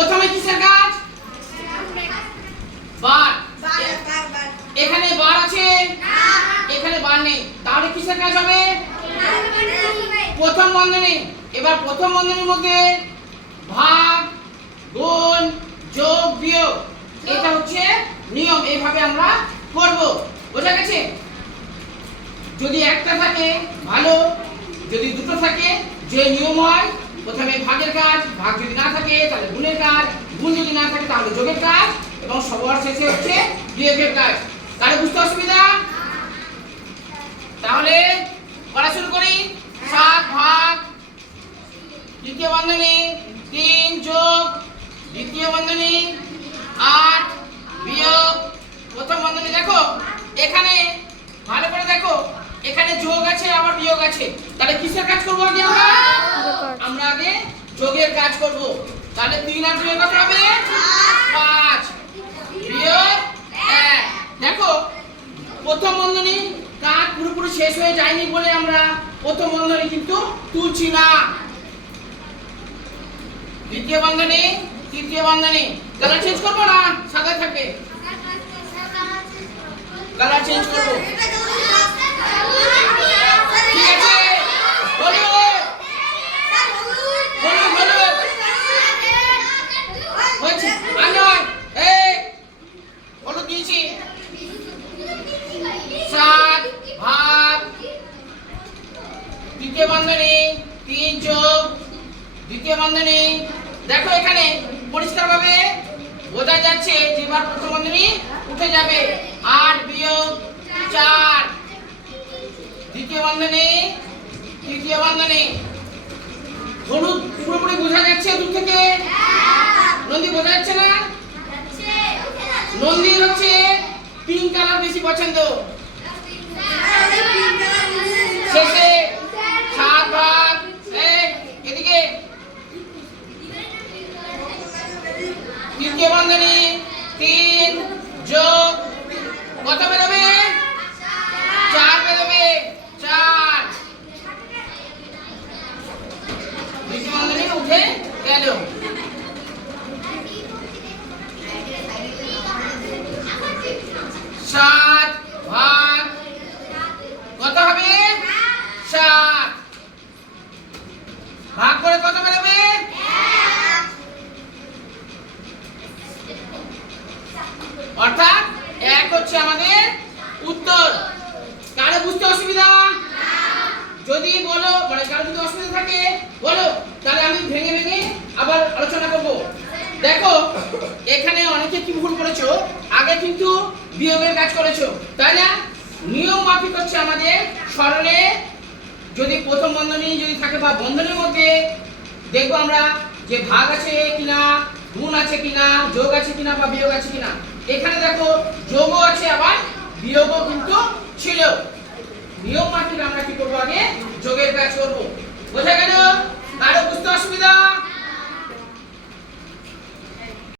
প্রথমে কিসের কাজ? বার। এখানে বার আছে, এখানে বার নেই, তাহলে কিসের কাজ হবে? প্রথম বন্ধনী। এবার প্রথম বন্ধনীর মধ্যে ভাগ, গুণ, যোগ, বিয়োগ, এটা হচ্ছে নিয়ম। এইভাবে আমরা করব, বোঝা গেছে? যদি একটা থাকে ভালো, যদি দুটো থাকে যে নিয়ম হয়, প্রথমে ভাগের কাজ, ভাগ যদি না থাকে তাহলে গুণের কাজ, গুণ যদি না থাকে তাহলে যোগের কাজ, এবং সবার শেষে হচ্ছে বিয়োগের কাজ। তাহলে বুঝতে অসুবিধা? তাহলে পড়া শুরু করি। 7 ভাগ দ্বিতীয় বন্ধনী 3 যোগ দ্বিতীয় বন্ধনী 8 বিয়োগ প্রথম বন্ধনী। দেখো এখানে ভালো করে দেখো, এখানে যোগ আছে আবার বিয়োগ আছে, তাহলে কিসের কাজ করব আগে? আমরা আগে যোগের কাজ করব। তাহলে 3 আর 2 কত হবে? 5 বিয়োগ 1। দেখো প্রথম বন্ধনী কাজ পুরোপুরি শেষ হয়ে যায়নি বলে আমরা প্রথম বন্ধনী কিন্তু তুলছি না। দ্বিতীয় বন্ধনী, তৃতীয় বন্ধনী, কালার চেঞ্জ করব না, সাদা থাকবে, কালার চেঞ্জ করব। ঠিক আছে, বলো বলো বলো হয়েছে। আনয় এই বলো দিয়েছি। 7 ভাগ তৃতীয় বন্ধনী 3 যোগ দ্বিতীয় বন্ধনী। দেখো এখানে পরিষ্কারভাবে বোঝা যাচ্ছে যে এবার প্রথম বন্ধনী উঠে যাবে। 8 বিয়োগ 4 দ্বিতীয় বন্ধনী তৃতীয় বন্ধনী। হলুদ পুরোপুরি বোঝা যাচ্ছে দূর থেকে? নন্দী বোঝা যাচ্ছে না? নন্দীর হচ্ছে পিঙ্ক কালার বেশি পছন্দ। শেষে 7 ভাগ এদিকে তৃতীয় বন্ধনী 3 যোগ কত বেরোবে? 4 বেরোবে। 4 তৃতীয় বন্ধনী উঠে গেল। 7 ভাগ কত হবে? 7 ভাগ করে কত বেরোবে? 1। অর্থাৎ 1 হচ্ছে আমাদের উত্তর। কারো বুঝতে অসুবিধা? যদি বলো মানে কারো যদি অসুবিধা থাকে বলো, তাহলে আমি ভেঙে ভেঙে আবার আলোচনা করব। দেখো এখানে অনেকে কি ভুল করেছো, আগে কিন্তু বিয়োগের কাজ করেছো, তাই না? নিয়ম মাফিক হচ্ছে আমাদের সরলে যদি প্রথম বন্ধনী যদি থাকে বা বন্ধনীর মধ্যে দেখবো আমরা যে ভাগ আছে কিনা, গুণ আছে কিনা, যোগ আছে কিনা বা বিয়োগ আছে কিনা। এখানে দেখো যোগও আছে আবার বিয়োগও কিন্তু ছিল। নিয়ম মাফিক আমরা কি করবো? আগে যোগের কাজ করব। বোঝা গেল? কারো বুঝতে অসুবিধা?